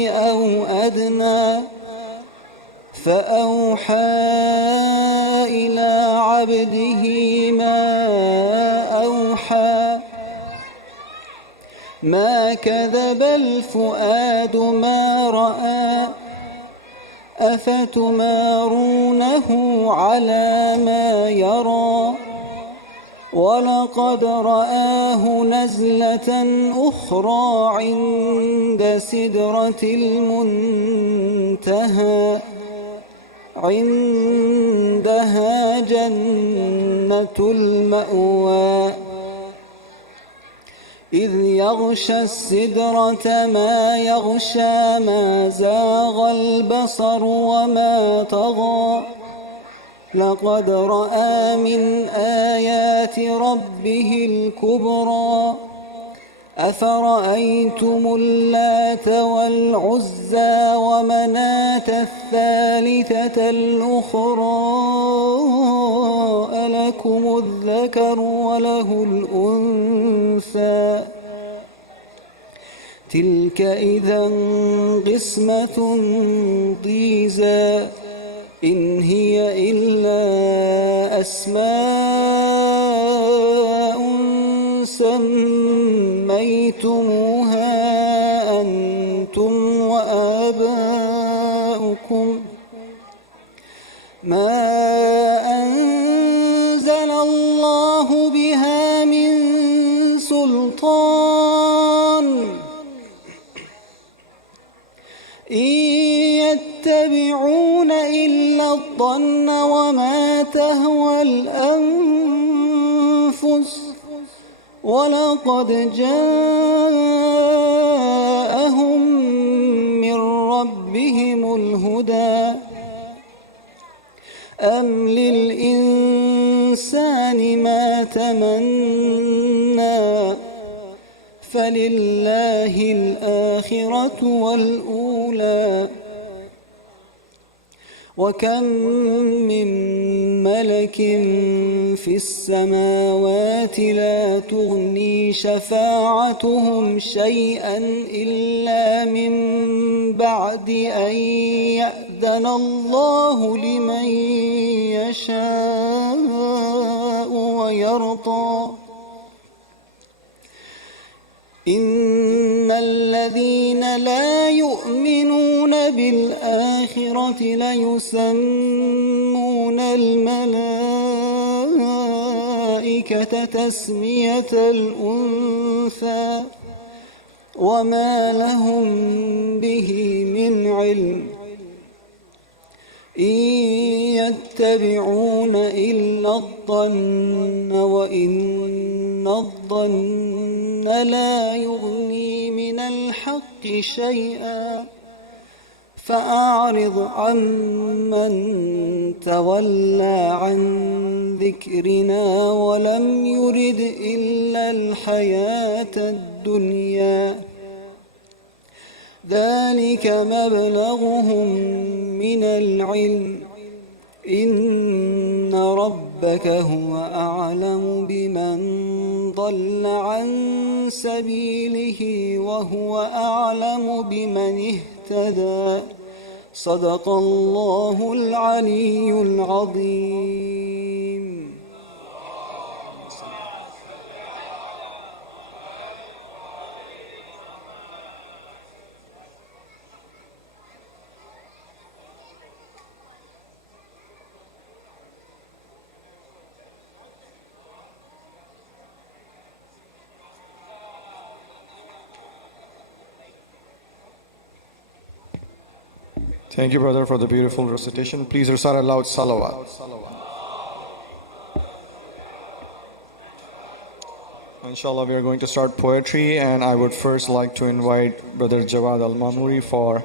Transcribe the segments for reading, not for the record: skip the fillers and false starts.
أو أدنى فأوحى إلى عبده ما أوحى ما كذب الفؤاد ما رأى أفتمارونه على ما يرى ولقد رآه نزلة أخرى عند سدرة المنتهى عندها جنة المأوى إذ يغشى السدرة ما يغشى ما زاغ البصر وما طغى لقد رأى من آيات ربه الكبرى أفرأيتم اللات والعزى ومناة الثالثة الأخرى ألكم الذكر وله الأنثى تلك إذا قسمة ضيزى إن هي إلا أسماء سميتموها أنتم وآباؤكم ما أنزل الله بها من سلطان إن يتبعون إلا الظن وما تهوى الأنفس ولقد جاءهم من ربهم الهدى أم للإنسان ما تمنى فلله الآخرة والأولى وكم من ملك في السماوات لا تغني شفاعتهم شيئا إلا من بعد أن يأذن الله لمن يشاء ويرضى إن الذين لا يؤمنون بالآخرة ليسمون الملائكة تسمية الأنثى وما لهم به من علم إن يتبعون إلا الظن وإن الظن لا يغني من الحق شيئا فأعرض عمن تولى عن ذكرنا ولم يرد إلا الحياة الدنيا ذلك مبلغهم من العلم إن ربك هو أعلم بمن ضل عن سبيله وهو أعلم بمن اهتدى صدق الله العلي العظيم. Thank you, brother, for the beautiful recitation. Please recite aloud salawat. Inshallah, we are going to start poetry, and I would first like to invite Brother Jawad Al-Mamuri for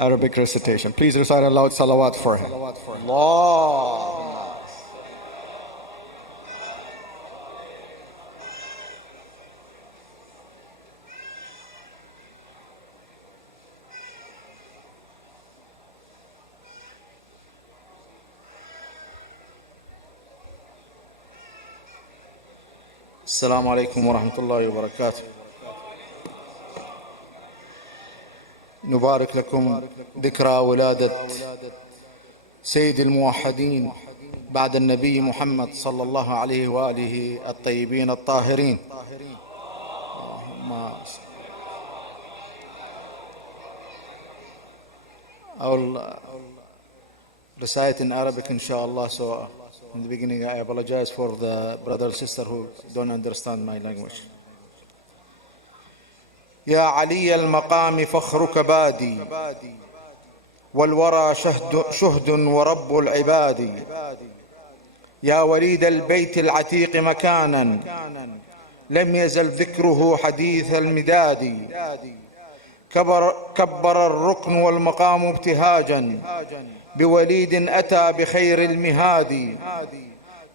Arabic recitation. Please recite aloud salawat for him. Allah. السلام عليكم ورحمة الله وبركاته. نبارك لكم ذكرى ولادة سيد الموحدين بعد النبي محمد صلى الله عليه وآله الطيبين الطاهرين. I will recite in Arabic inshallah, so in the beginning I apologize for the brother and sister who don't understand my language. يا علي المقام فخرك بادي والورى شهد ورب العباد، يا وليد البيت العتيق مكانا لم يزل ذكره حديث المداد، كبر الركن والمقام ابتهاجا بوليد أتى بخير المهاد،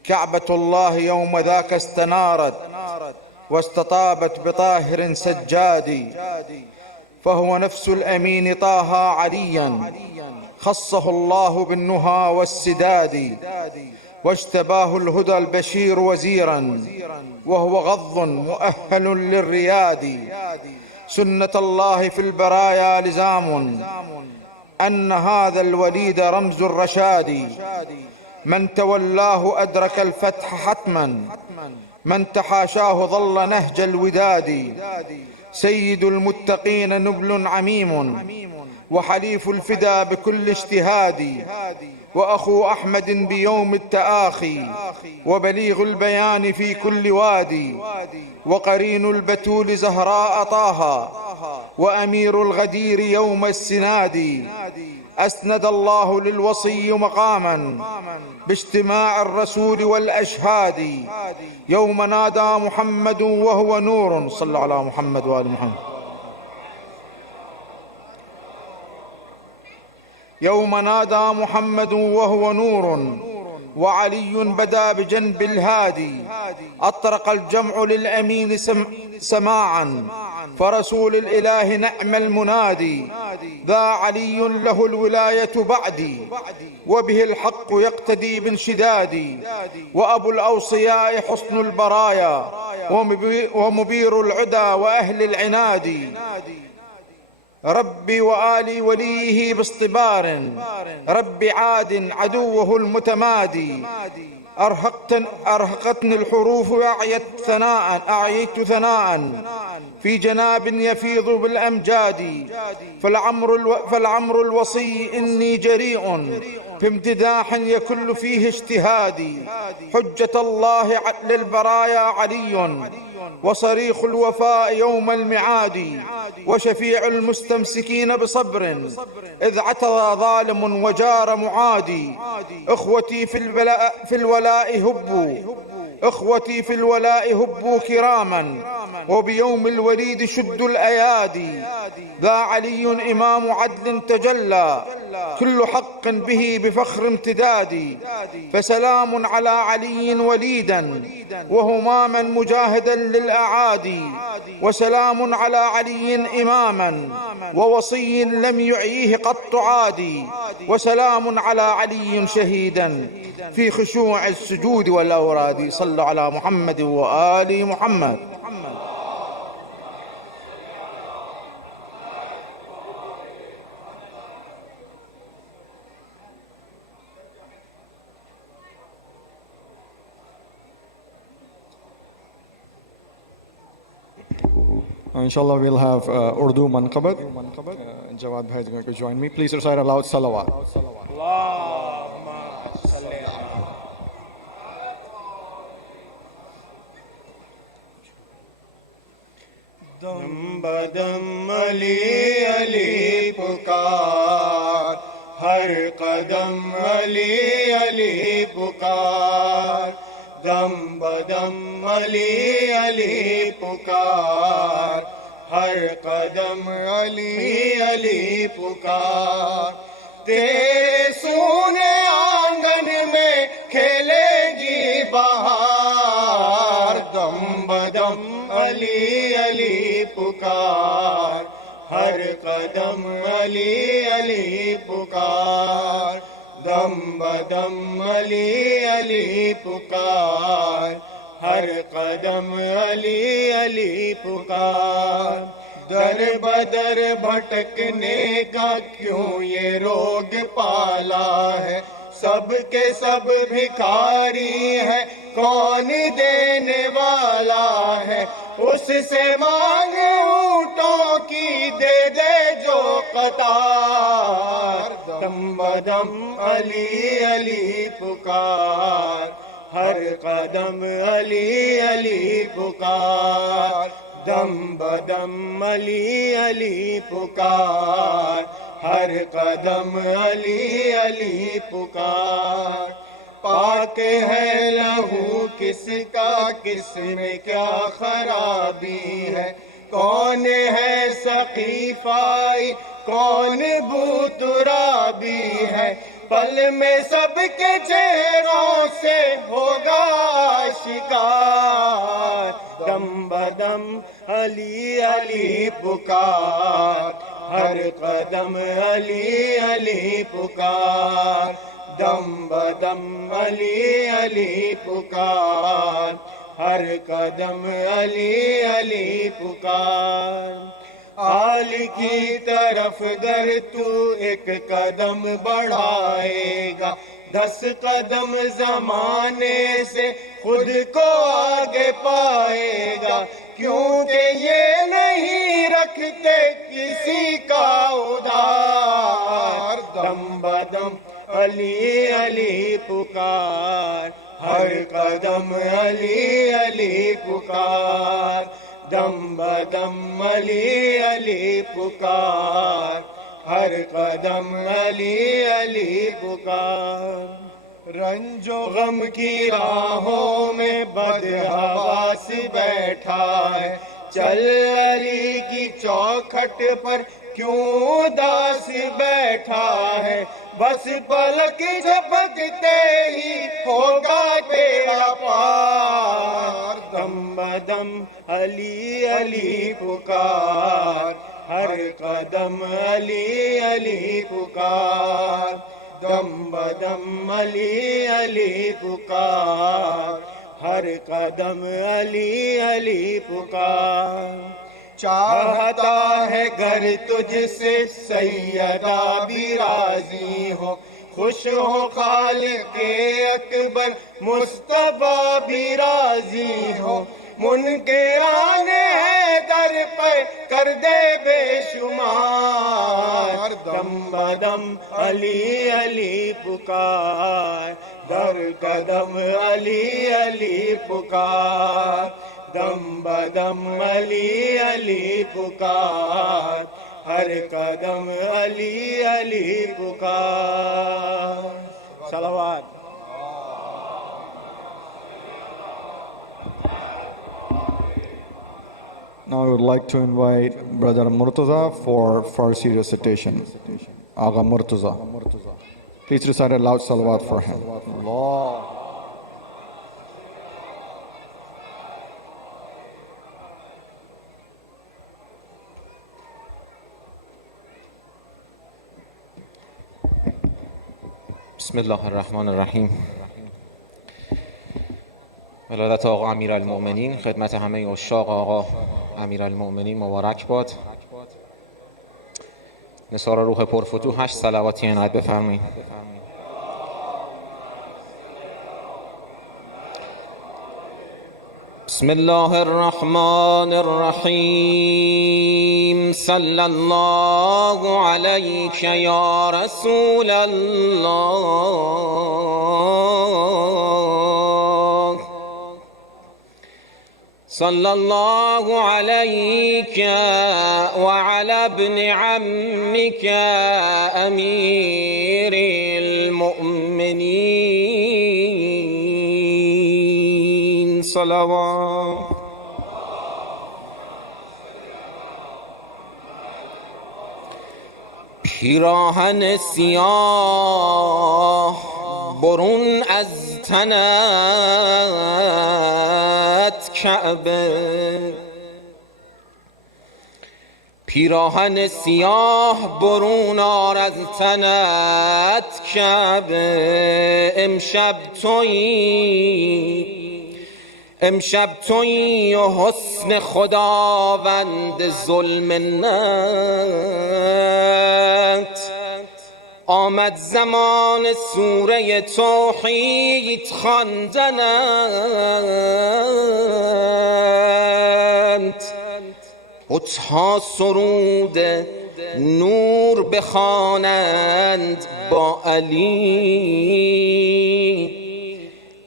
كعبة الله يوم ذاك استنارت واستطابت بطاهر سجاد، فهو نفس الأمين طه عليا خصه الله بالنهى والسداد، واجتباه الهدى البشير وزيرا وهو غض مؤهل للرياد، سنة الله في البرايا لزام أن هذا الوليد رمز الرشاد، من تولاه أدرك الفتح حتما من تحاشاه ظل نهج الوداد، سيد المتقين نبل عميم وحليف الفدا بكل اجتهاد، وأخو أحمد بيوم التآخي وبليغ البيان في كل وادي، وقرين البتول زهراء طه وأمير الغدير يوم السناد، أسند الله للوصي مقاما باجتماع الرسول والأشهاد، يوم نادى محمد وهو نور، صلى على محمد وآل محمد، يوم نادى محمد وهو نور وعلي بدا بجنب الهادي، أطرق الجمع للأمين سماعا فرسول الإله نعم المنادي، ذا علي له الولاية بعدي وبه الحق يقتدي بانشدادي، وأبو الأوصياء حسن البرايا ومبير العدا وأهل العناد، ربي وآلي وليه باصطبار رب عاد عدوه المتمادي، أرهقتني الحروف أعيت ثناء في جناب يفيض بالأمجاد، فالعمر الوصي إني جريء في امتداح يكل فيه اجتهادي، حجة الله للبرايا علي وصريخ الوفاء يوم المعاد، وشفيع المستمسكين بصبر إذ عتضى ظالم وجار معادي، إخوتي في الولاء هبوا إخوتي في الولاء هبوا كراما وبيوم الوليد شدوا الأيادي، ذا علي إمام عدل تجلى كل حق به بفخر امتدادي، فسلام على علي وليدا وهماما مجاهدا للأعادي، وسلام على علي إماما ووصي لم يعيه قط عادي، وسلام على علي شهيدا في خشوع السجود والأوراد، صلوا على محمد وآل محمد. Inshallah, we'll have Urdu manqabat. Jawad Bhai is going to join me. Please recite a loud salawat. दम बदम अली अली पुकार, हर कदम अली अली पुकार, दम बदम अली अली पुकार, हर कदम अली अली पुकार, तेरे सोने आंगन में खेलेगी बहार, दम बदम अली अली पुकार, हर कदम अली अली पुकार, दम बदम अली अली पुकार, हर कदम अली अली पुकार, در بدر بھٹکنے کا کیوں یہ روگ پالا ہے؟ سب کے سب بھکاری ہے، کون دینے والا ہے؟ اس سے مانگ اونٹوں کی دے دے جو قطار، دم بدم علی علی پکار، ہر قدم علی علی پکار، دم بدم علی علی پکار، ہر قدم علی علی پکار۔ پاک ہے لہو کس کا، کس میں کیا خرابی ہے؟ کون ہے سقیفائی، کون بوترابی ہے؟ پل میں سب کے چہروں سے ہوگا شکار، دم بدم علی علی پکار، ہر قدم علی علی پکار، دم بدم علی علی پکار، ہر قدم علی علی پکار۔ آل کی طرف گر تو ایک قدم بڑھائے گا، 10 قدم زمانے سے خود کو آگے پائے گا، کیونکہ یہ نہیں رکھتے کسی کا ادھار، دم بدم علی علی پکار، ہر قدم علی علی پکار، دم بدم علی علی پکار، ہر قدم علی علی پکار۔ رنج و غم کی راہوں میں بدحواس بیٹھا ہے، چل علی کی چوکھٹ پر کیوں اداس بیٹھا ہے؟ بس پلک جھپکتے ہی ہوگا تیرا پار، دم بدم علی علی پکار، ہر قدم علی علی پکار، دم بدم علی علی پکار، ہر قدم علی علی پکار۔ چاہتا ہے گر تجھ سے سیدہ بھی راضی ہو، خوش ہو خالق اکبر مصطفیٰ بھی راضی ہو، منکران ہے در پر کر دے بے شمار، دم بدم علی علی پکار، در قدم علی علی پکار، دم بدم علی علی پکار، ہر قدم علی علی پکار۔ صلوات۔ Now I would like to invite Brother Murtaza for Farsi recitation. Agha Murtaza. Please recite a loud salawat for him. Allah. بسم الله الرحمن الرحیم. ولادت آقا امیرالمؤمنین، خدمت همه عشاق آقا امیرالمؤمنین مبارک باد. نثار روح پرفتوحش صلواتی عنایت بفرمایید. بسم الله الرحمن الرحیم. صلی الله علیک یا رسول الله، صلی الله علیک وعلى ابن عمک امیر المؤمنین. صلوات. پیراهن سیاه برون از تنت کعبه، پیراهن سیاه برون آر از تنت کعبه. امشب تویی امشب تویی و حسن خداوند ظلم نت، آمد زمان سوره توحید خواندنت. بت‌ها سرود نور بخوانند با علی،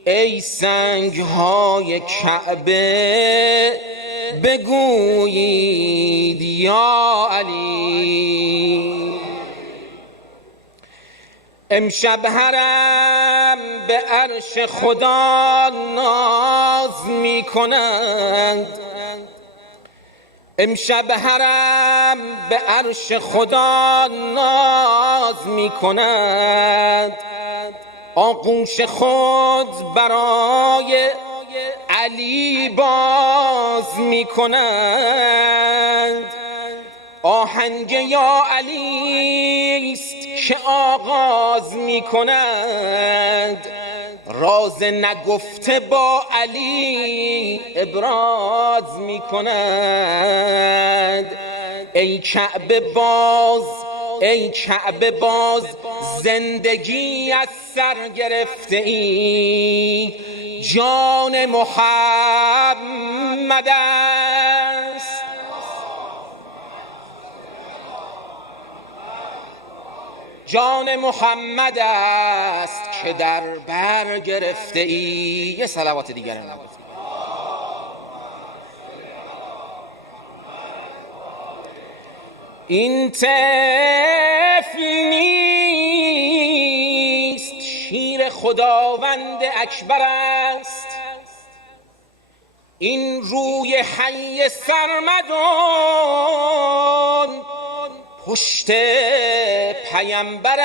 ای سنگ‌های کعبه بگویید یا علی. امشب حرم به عرش خدا ناز می کنند، امشب حرم به عرش خدا ناز می کنند، آغوش خود برای علی باز می کنند. آهنگ یا علی است که آغاز می کنند، راز نگفته با علی ابراز می کنند. ای کعبه باز، ای کعبه باز، زندگی از سر گرفته ای، جان محمد است. جان محمد است که در بر گرفته ای. یه صلوات دیگر هم نگفت. این طفل نیست، شیر خداوند اکبر است. این روی حی سرمدان پشت پیمبر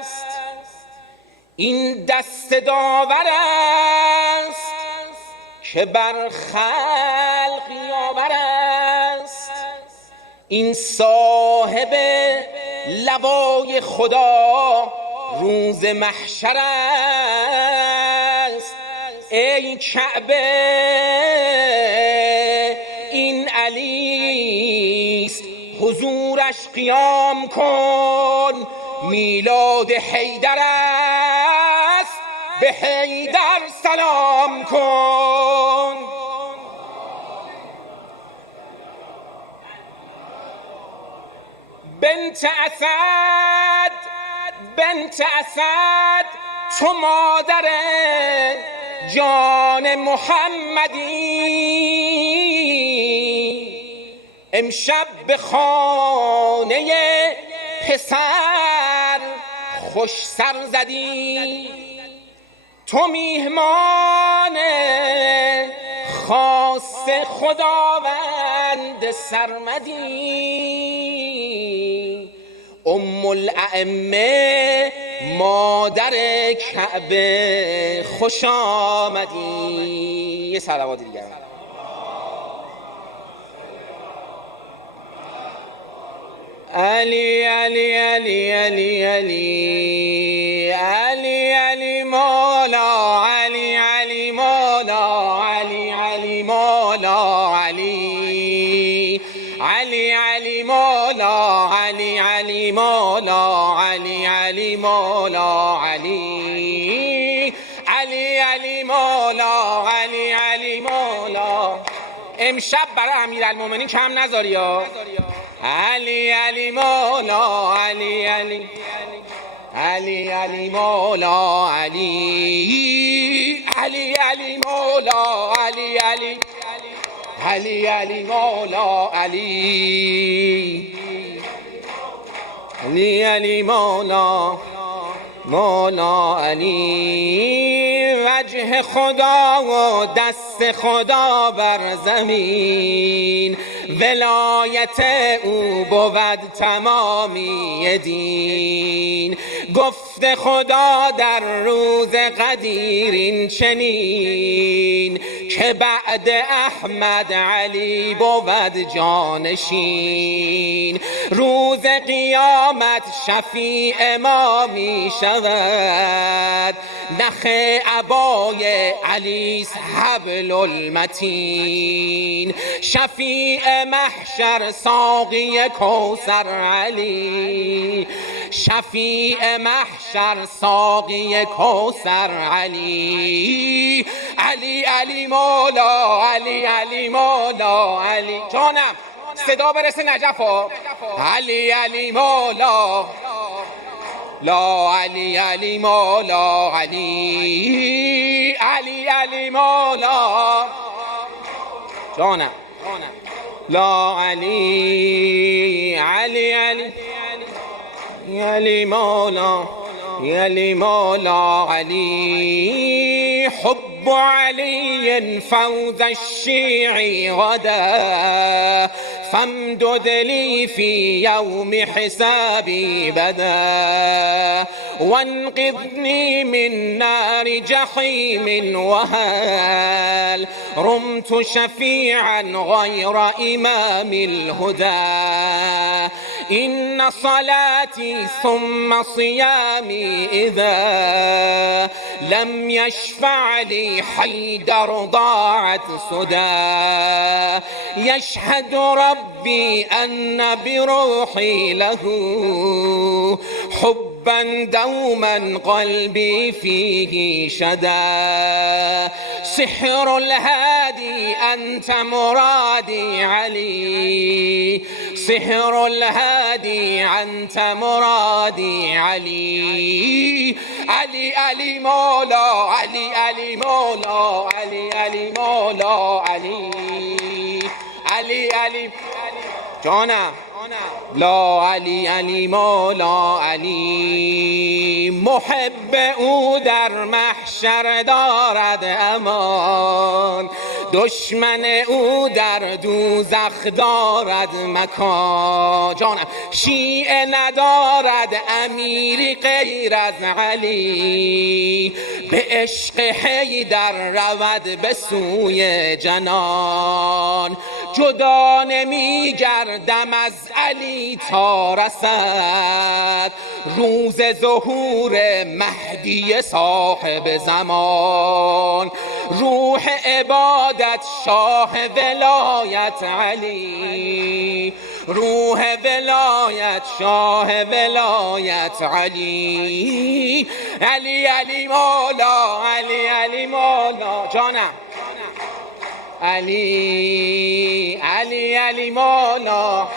است. این دست داور است که بر خلق یاور است. این صاحب لوای خدا روز محشر است. ای کعبه این علی است، حضورش قیام کن. میلاد حیدر است، به حیدر سلام کن. بنت اسد، بنت اسد، تو مادر جان محمدی. امشب به خانه پسر خوش سر زدی، تو میهمان خاص خداوند سرمدی. ام الائمه مادر کعبه خوش آمدی. یه صلوات دیگر. علی علی علی علی علی علی علی مولا، علی علی مولا، علی علی مولا، علی علی علی مولا، علی علی مولا، علی علی مولا، علی علی علی مولا، علی علی مولا. امشب برای امیرالمومنین کم نذاری ها. علی علی مولا، علی علی علی علی مولا، علی علی علی مولا، علی علی علی علی مولا، علی علی علی مولا، مولا علی. وجه خدا و دست خدا بر زمین، ولایت او بود تمامی دین. گفت خدا در روز قدیر این چنین، که بعد احمد علی بود جانشین. روز قیامت شفیع ما می شود، نخ عبای علی حبل المتین. شفیع محشر ساقی کوثر علی، شفیع محشر ساقی کوثر علی. علی علی مولا، علی علی مولا، علی. جانم صدا برسه نجف ها. علی علی مولا، لا علی علی مولا، علی علی علی مولا. جانم لا علی علی علی علی مولا، علی مولا، علی. حب علی فوز الشیع غدا، فامدد لي في يوم حسابي بدا، وانقذني من نار جحيم وهال رمت شفيعا غير إمام الهدى. إن صلاتي ثم صيامي إذا لم يشفع لي حيدر ضاعت سدى. يشهد ربي أن بروحي له حبا دوما قلبي فيه شدا. سحر الهادي أنت مرادي علي، سحر الهادي أنت مرادي علي. علي علي مولا، علي علي مولا، علي علي مولا، علي علی علی. جانم لا علی علی مولا، علی. محب او در محشر دارد امان، دشمن او در دوزخ دارد مکان. جانم شیعه ندارد امیری غیر از علی، به عشق حیدر رود به سوی جنان. جدا نمی گردم از علی تا رسد روز ظهور مهدی صاحب زمان. روح عبادت شاه ولایت علی، روح ولایت شاه ولایت علی. علی علی مولا، علی علی مولا. جانم علی علی علی مولا،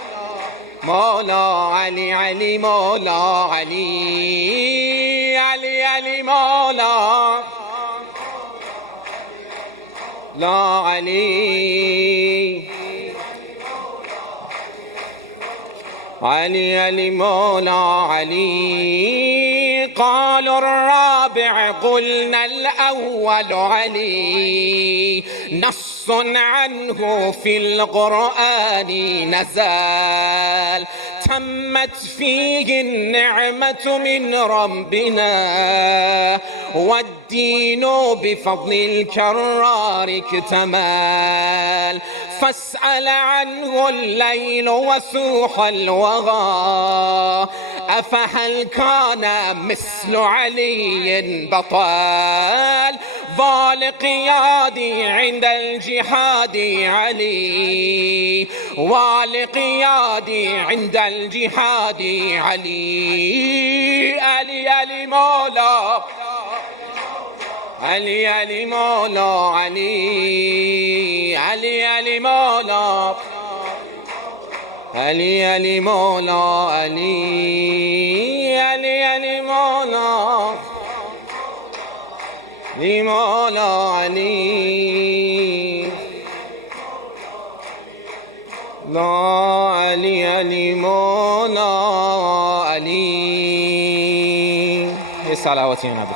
مولا علی علی مولا، علی علی علی مولا، لا علی علی علی مولا، علی. قالوا الرابع قلنا الأول علي، نص عنه في القرآن نزل، تمت فيه النعمة من ربنا، والدين بفضل الكرار اكتمل. فاسأل عنه الليل وسوح الوغى، أفهل كان مثل علي بطال؟ والقيادي عند الجهاد علي، والقيادي عند الجهاد علي. علي علي مولا، علي علي مولا، علي علي علي مولا، علي علي مولا، علي علي علي مولا، علي مولا، علي لا علي علي مولا، علي. صلوات یا نبی.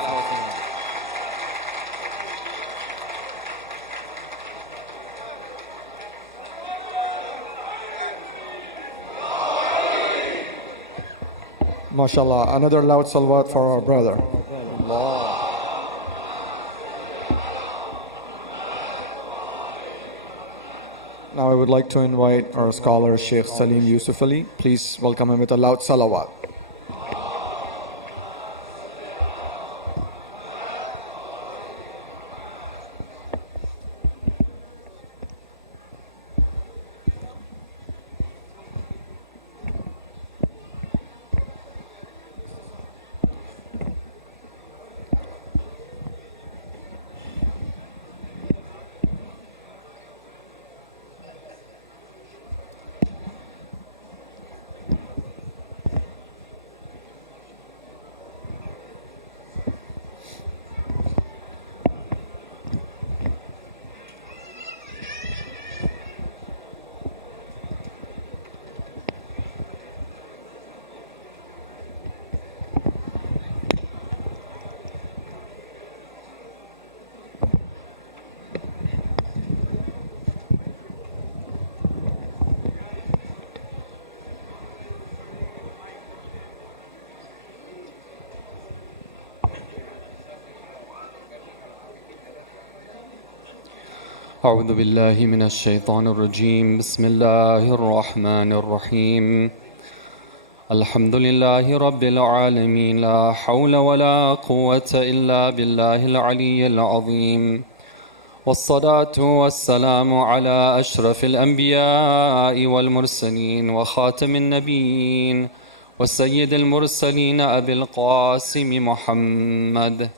MashaAllah, another loud salawat for our brother. Allah. Now I would like to invite our scholar Sheikh Salim Yusufali. Please welcome him with a loud salawat. أعوذ بالله من الشيطان الرجيم بسم الله الرحمن الرحيم الحمد لله رب العالمين لا حول ولا قوة إلا بالله العلي العظيم والصلاة والسلام على أشرف الأنبياء والمرسلين وخاتم النبيين والسيد المرسلين أبي القاسم محمد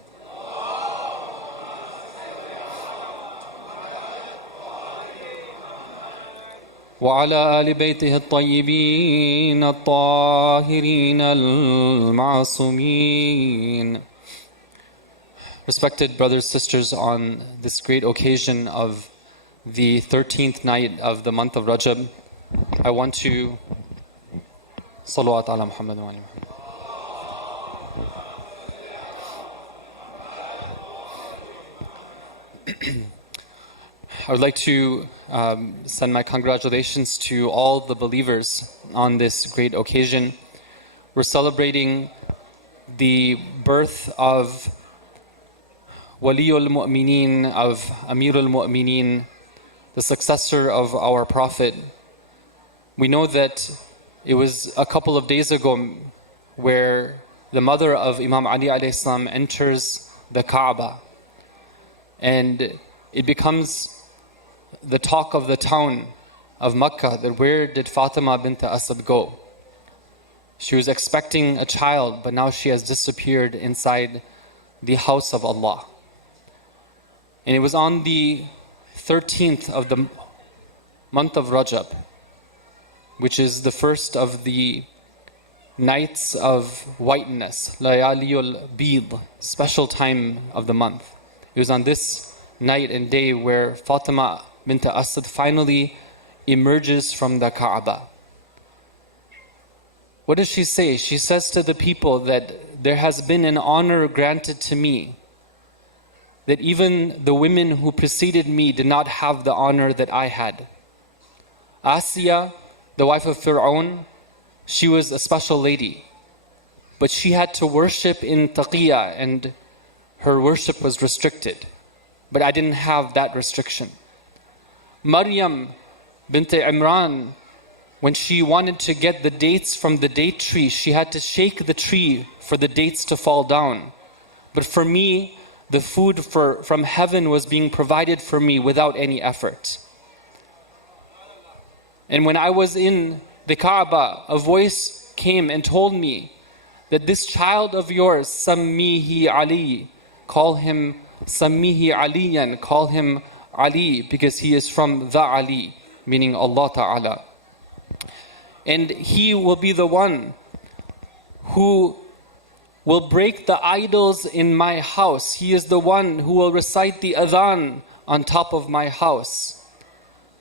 وعلى آل بيته الطيبين الطاهرين المعصومين. Respected brothers, sisters, on this great occasion of the 13th night of the month of Rajab, I want to salawat ala Muhammad wa ala Muhammad. I would like to send my congratulations to all the believers on this great occasion. We're celebrating the birth of Waliul Mu'mineen, of Amirul Mu'mineen, the successor of our Prophet. We know that it was a couple of days ago where the mother of Imam Ali alayhi salam enters the Kaaba, and it becomes the talk of the town of Makkah that where did Fatima bint Asad go? She was expecting a child, but now she has disappeared inside the house of Allah. And it was on the 13th of the month of Rajab, which is the first of the nights of whiteness, Layaliyul Bid, special time of the month. It was on this night and day where Fatima bint Asad finally emerges from the Kaaba. What does she say? She says to the people that there has been an honor granted to me, that even the women who preceded me did not have the honor that I had. Asiya, the wife of Fir'aun, she was a special lady, but she had to worship in taqiyya and her worship was restricted. But I didn't have that restriction. Maryam bint Imran, when she wanted to get the dates from the date tree, she had to shake the tree for the dates to fall down. But for me, the food from heaven was being provided for me without any effort. And when I was in the Kaaba, a voice came and told me that this child of yours, Sammihi Ali, call him Sammihi Aliyan, call him Ali, because he is from the Ali, meaning Allah Ta'ala. And he will be the one who will break the idols in my house. He is the one who will recite the adhan on top of my house.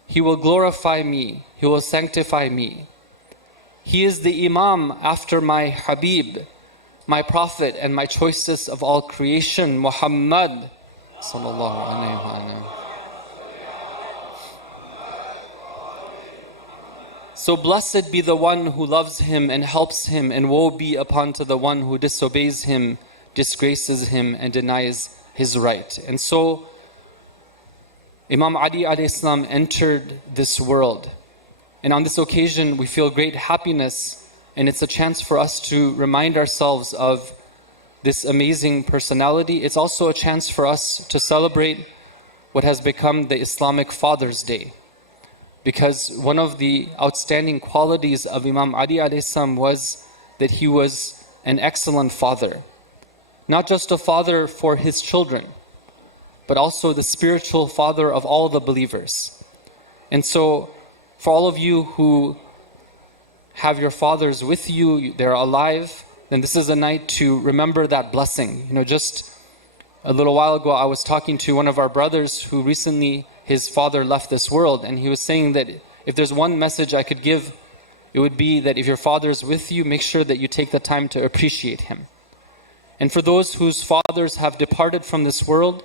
He will glorify me. He will sanctify me. He is the Imam after my Habib, my Prophet, and my choicest of all creation, Muhammad sallallahu alayhi wa sallam. So blessed be the one who loves him and helps him, and woe be upon to the one who disobeys him, disgraces him, and denies his right. And so Imam Ali alayhi salam entered this world. And on this occasion, we feel great happiness, and it's a chance for us to remind ourselves of this amazing personality. It's also a chance for us to celebrate what has become the Islamic Father's Day. Because one of the outstanding qualities of Imam Ali alayhi salam was that he was an excellent father. Not just a father for his children, but also the spiritual father of all the believers. And so, for all of you who have your fathers with you, they're alive, then this is a night to remember that blessing. Just a little while ago, I was talking to one of our brothers who recently, his father left this world, and he was saying that if there's one message I could give, it would be that if your father is with you, make sure that you take the time to appreciate him. And for those whose fathers have departed from this world,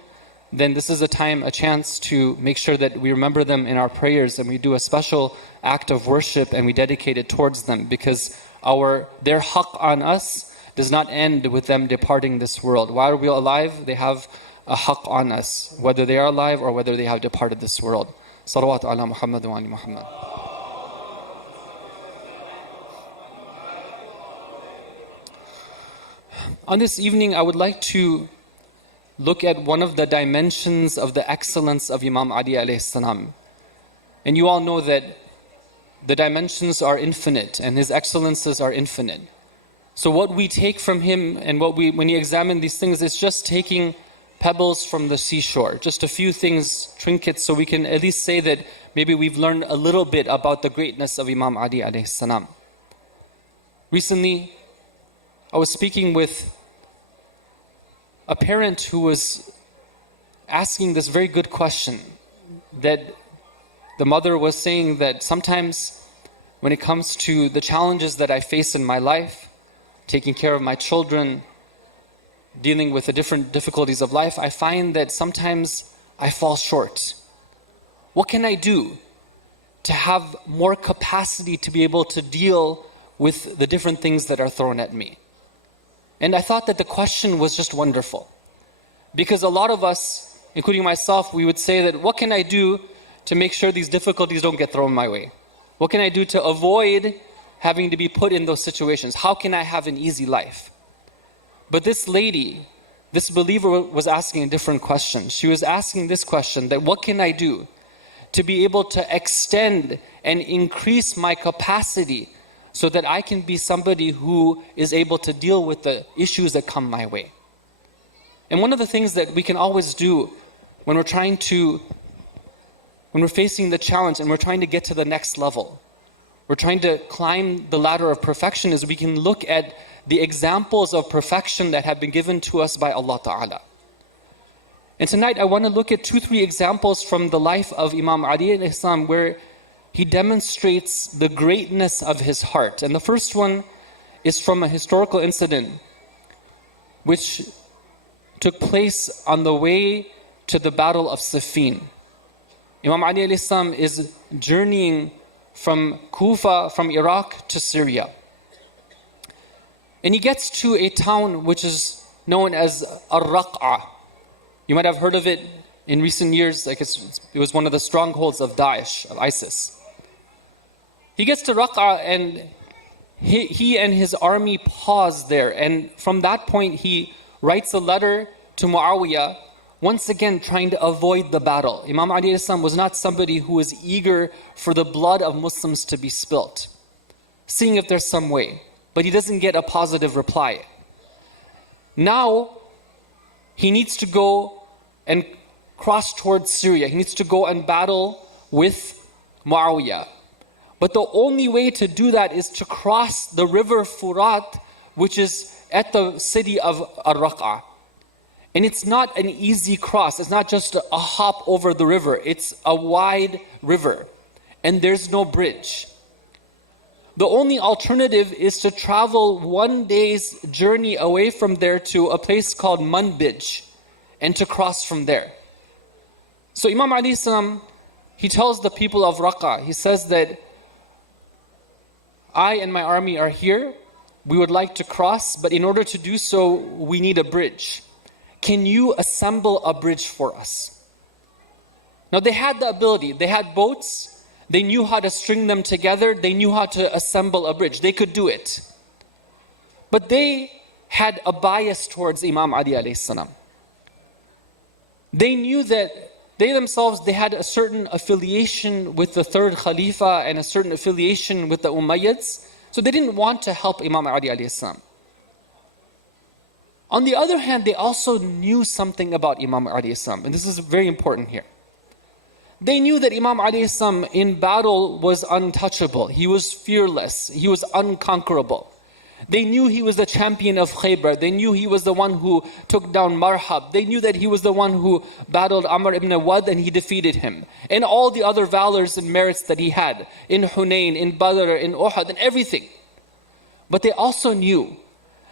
then this is a time, a chance to make sure that we remember them in our prayers, and we do a special act of worship and we dedicate it towards them, because their haqq on us does not end with them departing this world. While we're alive, they have a haqq on us, whether they are alive or whether they have departed this world. Salawat ala Muhammad wa ali Muhammad. On this evening, I would like to look at one of the dimensions of the excellence of Imam Ali alayhi salam. And you all know that the dimensions are infinite and his excellences are infinite. So what we take from him and when you examine these things, it's just taking pebbles from the seashore, just a few things, trinkets, so we can at least say that maybe we've learned a little bit about the greatness of Imam Ali alayhi salam. Recently, I was speaking with a parent who was asking this very good question, that the mother was saying that sometimes when it comes to the challenges that I face in my life, taking care of my children, dealing with the different difficulties of life, I find that sometimes I fall short. What can I do to have more capacity to be able to deal with the different things that are thrown at me? And I thought that the question was just wonderful. Because a lot of us, including myself, we would say that, what can I do to make sure these difficulties don't get thrown my way? What can I do to avoid having to be put in those situations? How can I have an easy life? But this lady, this believer, was asking a different question. She was asking this question, that what can I do to be able to extend and increase my capacity so that I can be somebody who is able to deal with the issues that come my way? And one of the things that we can always do when we're facing the challenge and we're trying to get to the next level, we're trying to climb the ladder of perfection, is we can look at the examples of perfection that have been given to us by Allah Ta'ala. And tonight I want to look at 2-3 examples from the life of Imam Ali alayhi salam where he demonstrates the greatness of his heart. And the first one is from a historical incident which took place on the way to the Battle of Siffin. Imam Ali alayhi salam is journeying from Kufa, from Iraq to Syria. And he gets to a town which is known as Ar-Raq'a. You might have heard of it in recent years, like it was one of the strongholds of Daesh, of ISIS. He gets to Raq'a and he and his army pause there. And from that point, he writes a letter to Muawiyah, once again trying to avoid the battle. Imam Ali was not somebody who was eager for the blood of Muslims to be spilt, seeing if there's some way. But he doesn't get a positive reply. Now, he needs to go and cross towards Syria. He needs to go and battle with Muawiyah. But the only way to do that is to cross the river Furat, which is at the city of Ar-Raq'a. And it's not an easy cross. It's not just a hop over the river. It's a wide river. And there's no bridge. The only alternative is to travel 1 day's journey away from there to a place called Manbij and to cross from there. So Imam Ali salam, he tells the people of Raqqa, he says that I and my army are here. We would like to cross, but in order to do so, we need a bridge. Can you assemble a bridge for us? Now they had the ability, they had boats, they knew how to string them together, they knew how to assemble a bridge, they could do it. But they had a bias towards Imam Ali alayhi salam. They knew that they themselves, they had a certain affiliation with the third Khalifa and a certain affiliation with the Umayyads, so they didn't want to help Imam Ali alayhi salam. On the other hand, they also knew something about Imam Ali alayhi salam, and this is very important here. They knew that Imam alayhi salam in battle was untouchable. He was fearless. He was unconquerable. They knew he was the champion of Khaybar. They knew he was the one who took down Marhab. They knew that he was the one who battled Amr ibn Wad and he defeated him. And all the other valors and merits that he had in Hunayn, in Badr, in Uhud, and everything. But they also knew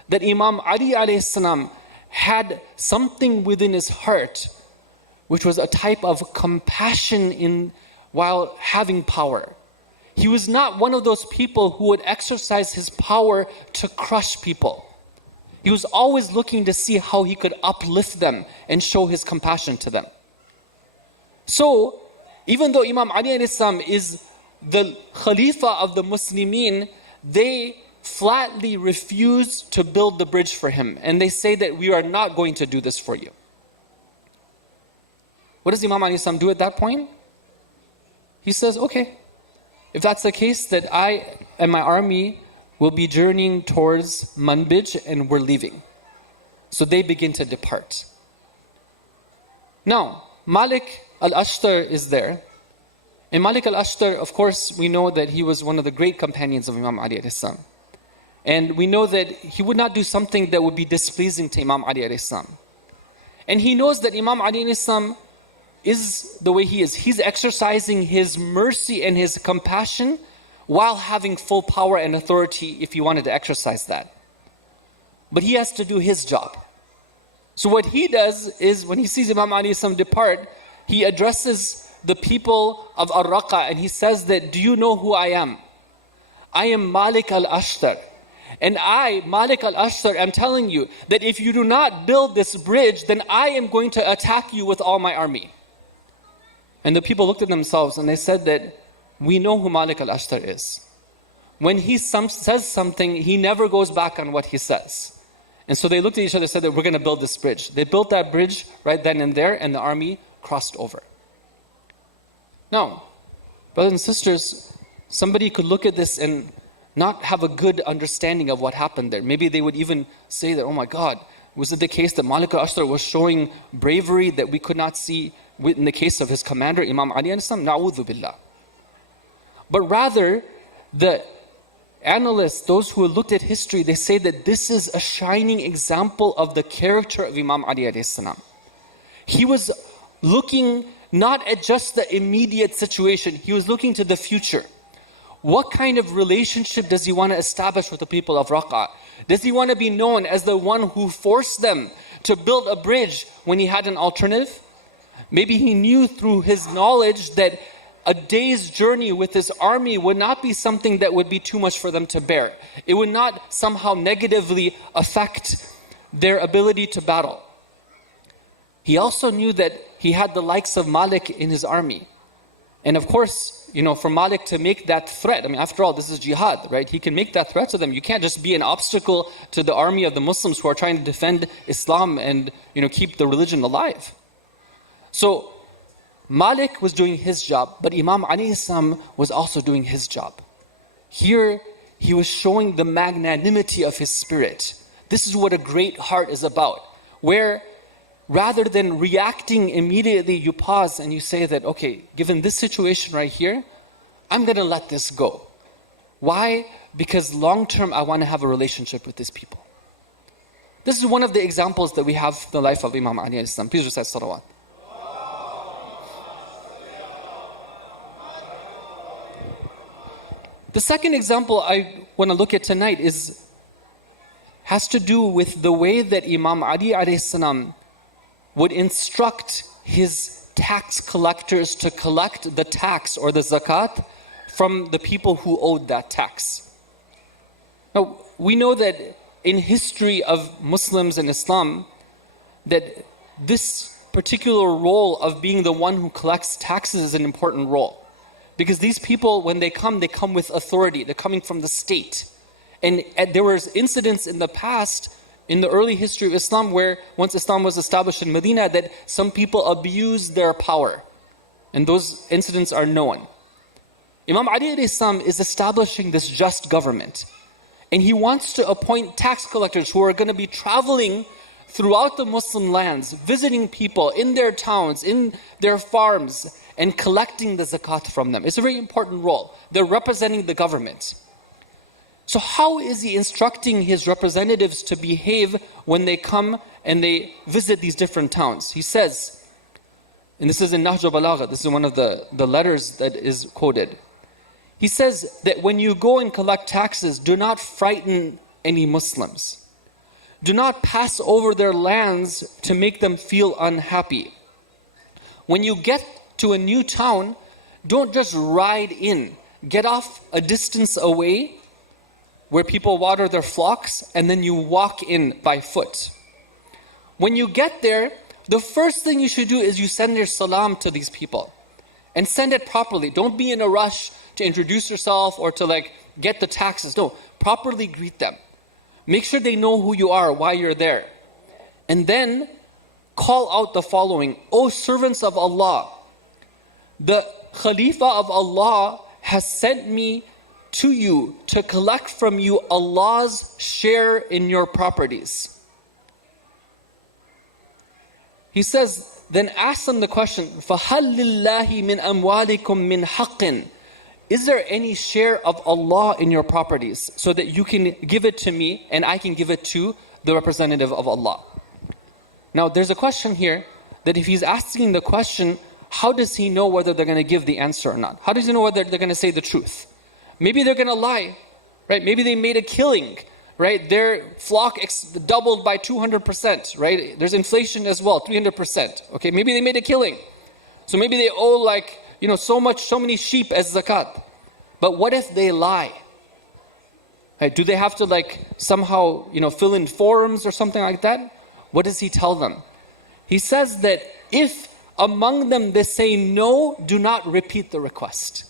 that Imam Ali alayhi salam had something within his heart which was a type of compassion while having power. He was not one of those people who would exercise his power to crush people. He was always looking to see how he could uplift them and show his compassion to them. So, even though Imam Ali alayhi salam is the Khalifa of the Muslimin, they flatly refuse to build the bridge for him. And they say that we are not going to do this for you. What does Imam Ali alayhi salam do at that point? He says, okay, if that's the case, that I and my army will be journeying towards Manbij and we're leaving. So they begin to depart. Now, Malik al-Ashtar is there. And Malik al-Ashtar, of course, we know that he was one of the great companions of Imam Ali alayhi salam. And we know that he would not do something that would be displeasing to Imam Ali alayhi salam. And he knows that Imam Ali alayhi salam is the way he is. He's exercising his mercy and his compassion while having full power and authority if he wanted to exercise that. But he has to do his job. So what he does is when he sees Imam Ali depart, he addresses the people of Ar-Raqqa and he says that, do you know who I am? I am Malik al-Ashtar. And I, Malik al-Ashtar, am telling you that if you do not build this bridge, then I am going to attack you with all my army. And the people looked at themselves and they said that we know who Malik al-Ashtar is. When he says something, he never goes back on what he says. And so they looked at each other and said that we're going to build this bridge. They built that bridge right then and there, and the army crossed over. Now, brothers and sisters, somebody could look at this and not have a good understanding of what happened there. Maybe they would even say that, oh my God, was it the case that Malik al-Ashtar was showing bravery that we could not see in the case of his commander, Imam Ali alayhi salam? Na'udhu billah. But rather, the analysts, those who looked at history, they say that this is a shining example of the character of Imam Ali alayhi salam. He was looking not at just the immediate situation, he was looking to the future. What kind of relationship does he want to establish with the people of Raqqa? Does he want to be known as the one who forced them to build a bridge when he had an alternative? Maybe he knew through his knowledge that a day's journey with his army would not be something that would be too much for them to bear. It would not somehow negatively affect their ability to battle. He also knew that he had the likes of Malik in his army. And of course, for Malik to make that threat, after all, this is jihad, right? He can make that threat to them. You can't just be an obstacle to the army of the Muslims who are trying to defend Islam and, keep the religion alive. So, Malik was doing his job, but Imam Ali was also doing his job. Here, he was showing the magnanimity of his spirit. This is what a great heart is about, where rather than reacting immediately, you pause and you say that, okay, given this situation right here, I'm going to let this go. Why? Because long term, I want to have a relationship with these people. This is one of the examples that we have in the life of Imam Ali. Please recite salawat. The second example I want to look at tonight has to do with the way that Imam Ali alayhi salam would instruct his tax collectors to collect the tax or the zakat from the people who owed that tax. Now, we know that in history of Muslims and Islam, that this particular role of being the one who collects taxes is an important role. Because these people, when they come with authority. They're coming from the state. And there was incidents in the past, in the early history of Islam, where once Islam was established in Medina, that some people abused their power. And those incidents are known. Imam Ali alayhi salam is establishing this just government. And he wants to appoint tax collectors who are going to be traveling throughout the Muslim lands, visiting people in their towns, in their farms, and collecting the zakat from them. It's a very important role. They're representing the government. So how is he instructing his representatives to behave when they come and they visit these different towns? He says, and this is in Nahj al-Balagha, this is one of the letters that is quoted. He says that when you go and collect taxes, do not frighten any Muslims. Do not pass over their lands to make them feel unhappy. When you get to a new town, don't just ride in. Get off a distance away where people water their flocks, and then you walk in by foot. When you get there, the first thing you should do is you send your salam to these people. And send it properly. Don't be in a rush to introduce yourself or to get the taxes. No, properly greet them. Make sure they know who you are, why you're there. And then call out the following: O servants of Allah, the Khalifa of Allah has sent me to you to collect from you Allah's share in your properties. He says, then ask them the question, فَهَلْ لِلَّهِ مِنْ أَمْوَالِكُمْ مِنْ حَقٍّ? Is there any share of Allah in your properties so that you can give it to me and I can give it to the representative of Allah? Now there's a question here that if he's asking the question, how does he know whether they're going to give the answer or not? How does he know whether they're going to say the truth? Maybe they're going to lie, right? Maybe they made a killing, right? Their flock doubled by 200%, right? There's inflation as well, 300%. Okay, maybe they made a killing. So maybe they owe so many sheep as zakat. But what if they lie? Right? Do they have to somehow, fill in forms or something like that? What does he tell them? He says that if among them they say no, do not repeat the request.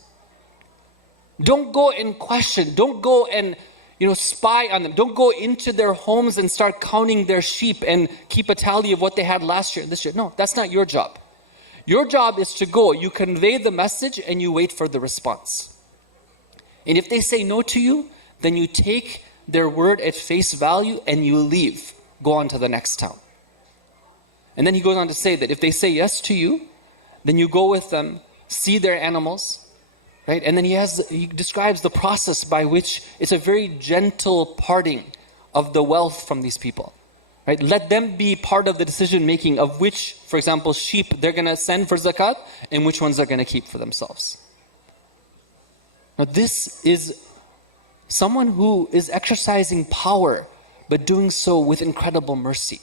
Don't go and question. Don't go and spy on them. Don't go into their homes and start counting their sheep and keep a tally of what they had last year and this year. No, that's not your job. Your job is to go. You convey the message and you wait for the response. And if they say no to you, then you take their word at face value and you leave. Go on to the next town. And then he goes on to say that if they say yes to you, then you go with them, see their animals, right? And then he describes the process by which it's a very gentle parting of the wealth from these people. Right? Let them be part of the decision making of which, for example, sheep they're going to send for zakat and which ones they're going to keep for themselves. Now this is someone who is exercising power but doing so with incredible mercy.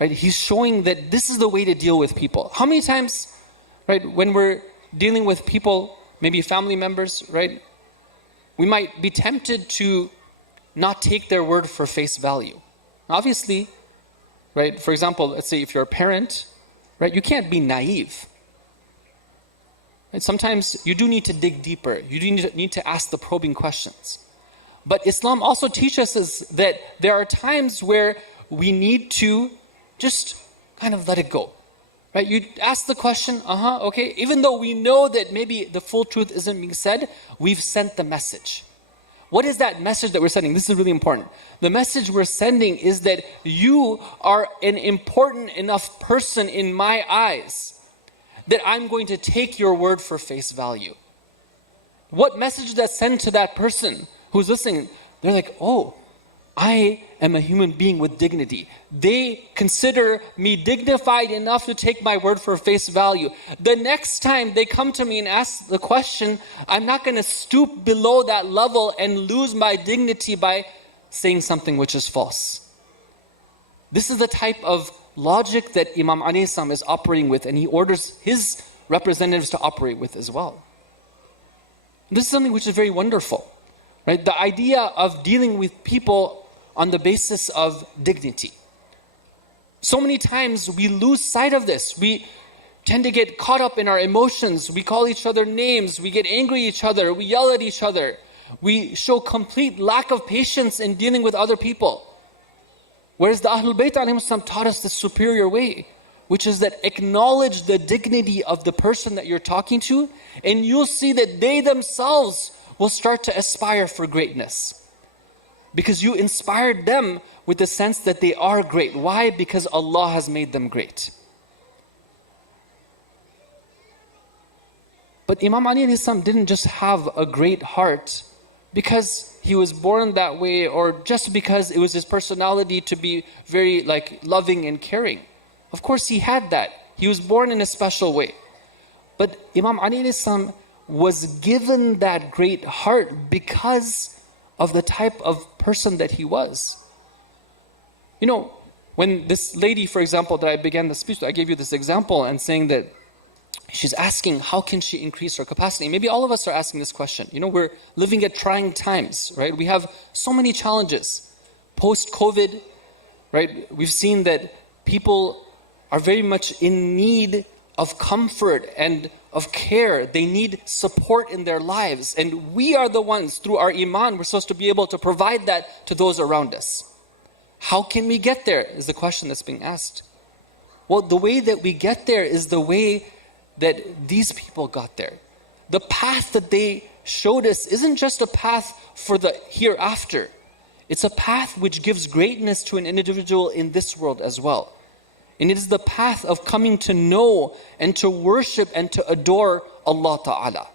Right? He's showing that this is the way to deal with people. How many times, right, when we're dealing with people, maybe family members, right, we might be tempted to not take their word for face value. Obviously, right, for example, let's say if you're a parent, right, you can't be naive. Right? Sometimes you do need to dig deeper. You do need to ask the probing questions. But Islam also teaches us that there are times where we need to just kind of let it go. Right? You ask the question, okay, even though we know that maybe the full truth isn't being said, we've sent the message. What is that message that we're sending? This is really important. The message we're sending is that you are an important enough person in my eyes that I'm going to take your word for face value. What message does that send to that person who's listening? They're like, oh, I am a human being with dignity. They consider me dignified enough to take my word for face value. The next time they come to me and ask the question, I'm not going to stoop below that level and lose my dignity by saying something which is false. This is the type of logic that Imam Ali is operating with, and he orders his representatives to operate with as well. This is something which is very wonderful. Right? The idea of dealing with people on the basis of dignity. So many times we lose sight of this. We tend to get caught up in our emotions. We call each other names. We get angry at each other. We yell at each other. We show complete lack of patience in dealing with other people. Whereas the Ahlul Bayt ﷺ taught us the superior way, which is that acknowledge the dignity of the person that you're talking to, and you'll see that they themselves will start to aspire for greatness. Because you inspired them with the sense that they are great. Why? Because Allah has made them great. But Imam Ali didn't just have a great heart because he was born that way, or just because it was his personality to be very loving and caring. Of course he had that. He was born in a special way. But Imam Ali was given that great heart because of the type of person that he was. You know, when this lady, for example, that I began the speech with, I gave you this example and saying that she's asking how can she increase her capacity. Maybe all of us are asking this question. You know, we're living at trying times, right? We have so many challenges. Post-COVID, right? We've seen that people are very much in need of comfort and of care. They need support in their lives. And we are the ones, through our iman, we're supposed to be able to provide that to those around us. How can we get there is the question that's being asked. Well, the way that we get there is the way that these people got there. The path that they showed us isn't just a path for the hereafter. It's a path which gives greatness to an individual in this world as well. And it is the path of coming to know and to worship and to adore Allah Ta'ala.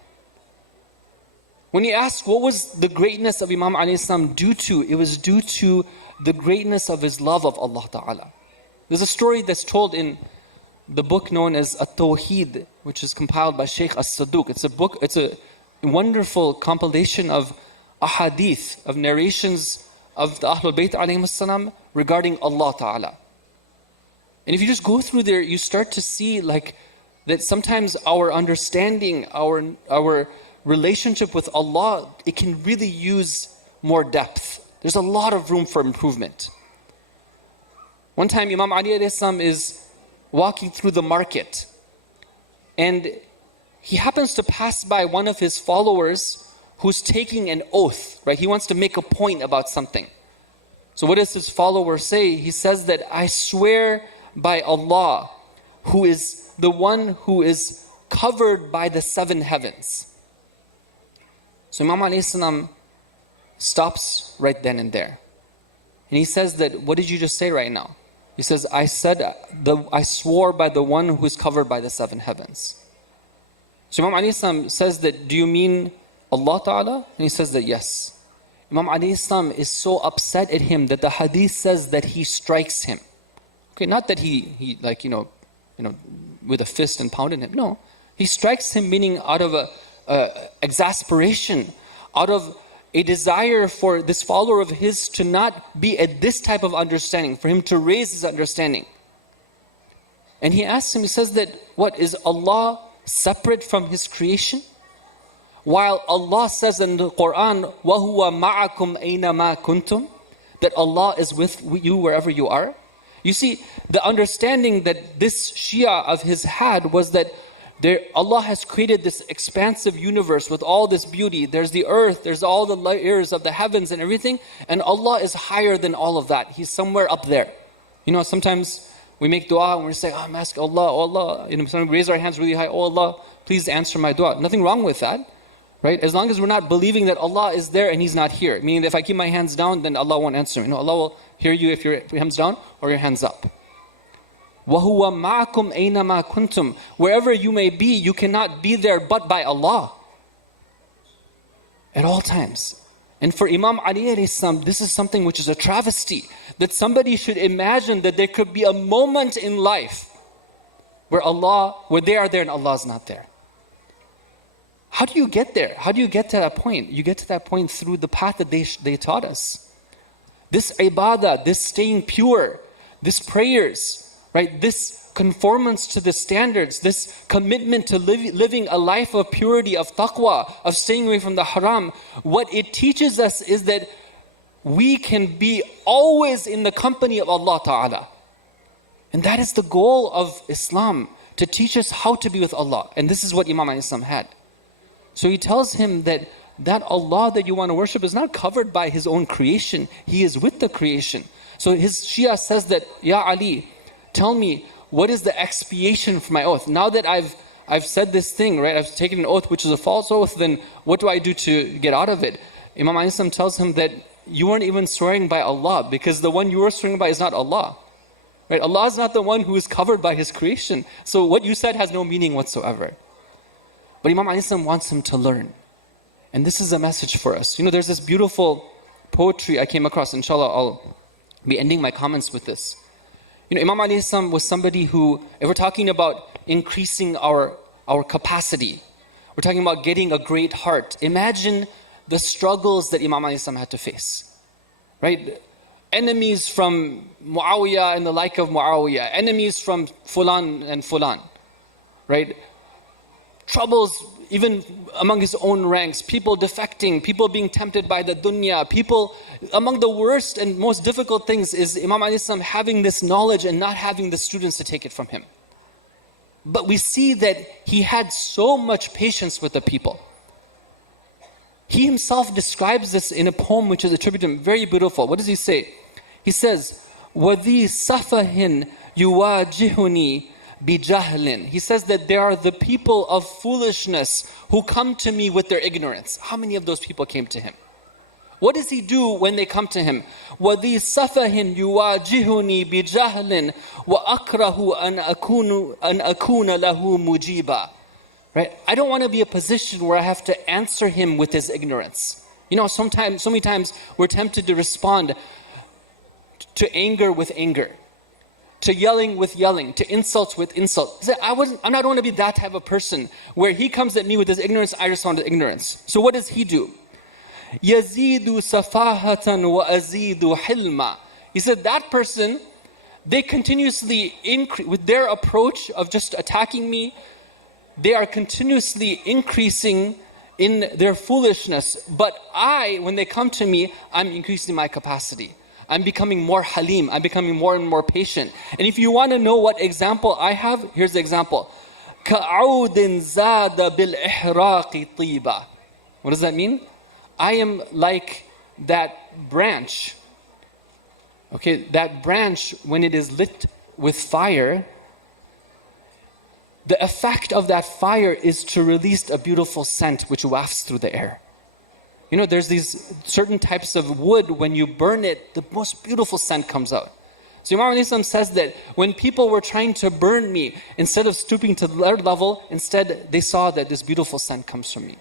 When you ask what was the greatness of Imam Ali due to, it was due to the greatness of his love of Allah Ta'ala. There's a story that's told in the book known as At-Tawheed, which is compiled by Sheikh As-Saduq. It's a wonderful compilation of ahadith, of narrations of the Ahlul Bayt alayhim salam regarding Allah Ta'ala. And if you just go through there, you start to see that sometimes our understanding, our relationship with Allah, it can really use more depth. There's a lot of room for improvement. One time Imam Ali is walking through the market, and he happens to pass by one of his followers who's taking an oath, right? He wants to make a point about something. So what does his follower say? He says that, I swear by Allah, who is the one who is covered by the 7 heavens. So Imam Ali stops right then and there. And he says that, what did you just say right now? He says, I swore by the one who is covered by the 7 heavens. So Imam Ali says that, do you mean Allah Ta'ala? And he says that yes. Imam Ali is so upset at him that the hadith says that he strikes him. Okay, not that he with a fist and pounded him. No, he strikes him, meaning out of a exasperation, out of a desire for this follower of his to not be at this type of understanding, for him to raise his understanding. And he asks him, he says that, what, is Allah separate from his creation? While Allah says in the Quran, وَهُوَ مَعَكُمْ أَيْنَمَا كُنْتُمْ, that Allah is with you wherever you are. You see, the understanding that this Shia of his had was that Allah has created this expansive universe with all this beauty. There's the earth, there's all the layers of the heavens and everything, and Allah is higher than all of that. He's somewhere up there. You know, sometimes we make dua and we say, I'm asking Allah, oh Allah. You know, sometimes we raise our hands really high, oh Allah, please answer my dua. Nothing wrong with that, right? As long as we're not believing that Allah is there and He's not here. Meaning that if I keep my hands down, then Allah won't answer me. No, Allah will hear you if your hands down or your hands up. وَهُوَ مَعَكُمْ أَيْنَمَا كُنْتُمْ. Wherever you may be, you cannot be there but by Allah. At all times. And for Imam Ali this is something which is a travesty. That somebody should imagine that there could be a moment in life where they are there and Allah is not there. How do you get there? How do you get to that point? You get to that point through the path that they taught us. This ibadah, this staying pure, this prayers, right? This conformance to the standards, this commitment to living a life of purity, of taqwa, of staying away from the haram. What it teaches us is that we can be always in the company of Allah Ta'ala. And that is the goal of Islam, to teach us how to be with Allah. And this is what Imam Islam had. So he tells him that Allah that you want to worship is not covered by his own creation. He is with the creation. So his Shia says that, Ya Ali, tell me, what is the expiation for my oath? Now that I've said this thing, right? I've taken an oath which is a false oath, then what do I do to get out of it? Imam Islam tells him that you weren't even swearing by Allah, because the one you were swearing by is not Allah. Right? Allah is not the one who is covered by his creation. So what you said has no meaning whatsoever. But Imam Islam wants him to learn. And this is a message for us. There's this beautiful poetry I came across. Inshallah, I'll be ending my comments with this. Imam Islam was somebody who, if we're talking about increasing our capacity, we're talking about getting a great heart. Imagine the struggles that Imam Islam had to face. Right? Enemies from Muawiyah and the like of Muawiyah. Enemies from Fulan and Fulan. Right? Troubles even among his own ranks. People defecting. People being tempted by the dunya. People, among the worst and most difficult things is Imam Islam having this knowledge and not having the students to take it from him. But we see that he had so much patience with the people. He himself describes this in a poem which is attributed to him, very beautiful. What does he say? He says, وَذِي صَفَهٍ يُوَاجِهُنِي بِجَهْلٍ. He says that there are the people of foolishness who come to me with their ignorance. How many of those people came to him? What does he do when they come to him? وَذِي صَفَهٍ يُوَاجِهُنِي بِجَهْلٍ وَأَكْرَهُ أَنْ أَكُونَ لَهُ مُجِيبًا. Right? I don't want to be a position where I have to answer him with his ignorance. So many times we're tempted to respond to anger with anger, to yelling with yelling, to insults with insults. I don't want to be that type of person where he comes at me with his ignorance, I respond with ignorance. So what does he do? يَزِيدُ سَفَاهَةً وَأَزِيدُ حِلْمًا. He said that person, they continuously increase with their approach of just attacking me. They are continuously increasing in their foolishness. But when they come to me, I'm increasing my capacity. I'm becoming more halim. I'm becoming more and more patient. And if you want to know what example I have, here's the example. كَعَوْدٍ زَادَ بِالْإِحْرَاقِ طِيبًا. What does that mean? I am like that branch. Okay, that branch, when it is lit with fire, the effect of that fire is to release a beautiful scent which wafts through the air. There's these certain types of wood, when you burn it, the most beautiful scent comes out. So Imam Islam says that when people were trying to burn me, instead of stooping to their level, instead they saw that this beautiful scent comes from me.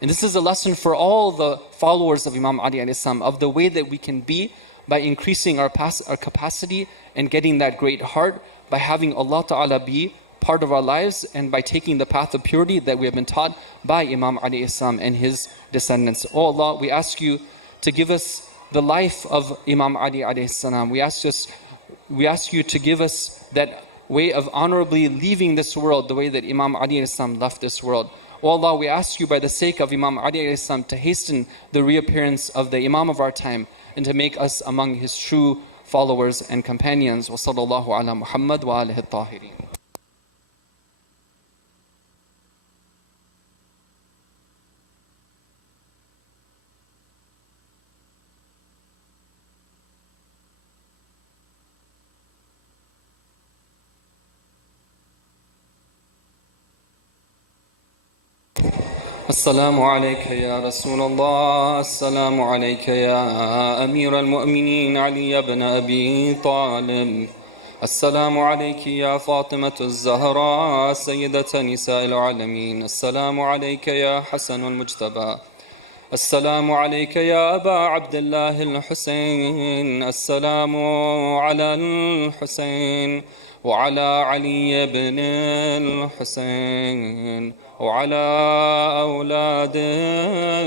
And this is a lesson for all the followers of Imam Ali alayhi salam, of the way that we can be by increasing our capacity and getting that great heart, by having Allah Ta'ala be part of our lives, and by taking the path of purity that we have been taught by Imam Ali Islam and his descendants. Oh Allah, we ask you to give us the life of Imam Ali alayhi salam. We ask you to give us that way of honorably leaving this world the way that Imam Ali alayhi salam left this world. Oh Allah, we ask you by the sake of Imam Ali alayhi salam to hasten the reappearance of the Imam of our time, and to make us among his true followers and companions. Wa sallallahu ala Muhammad wa alihi at-tahirin. السلام عليك يا رسول الله. السلام عليك يا أمير المؤمنين علي بن أبي طالب. السلام عليك يا فاطمة الزهراء سيدة نساء العالمين. السلام عليك يا حسن المجتبى. السلام عليك يا أبا عبد الله الحسين. السلام على الحسين وعلى علي بن الحسين وعلى أولاد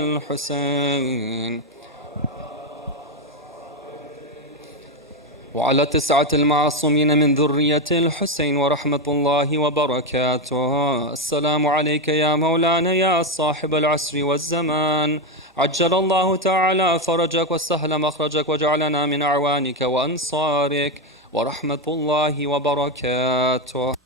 الحسين وعلى 9 المعصومين من ذرية الحسين ورحمة الله وبركاته. السلام عليك يا مولانا يا صاحب العصر والزمان. عجل الله تعالى فرجك وسهل مخرجك وجعلنا من أعوانك وأنصارك ورحمة الله وبركاته.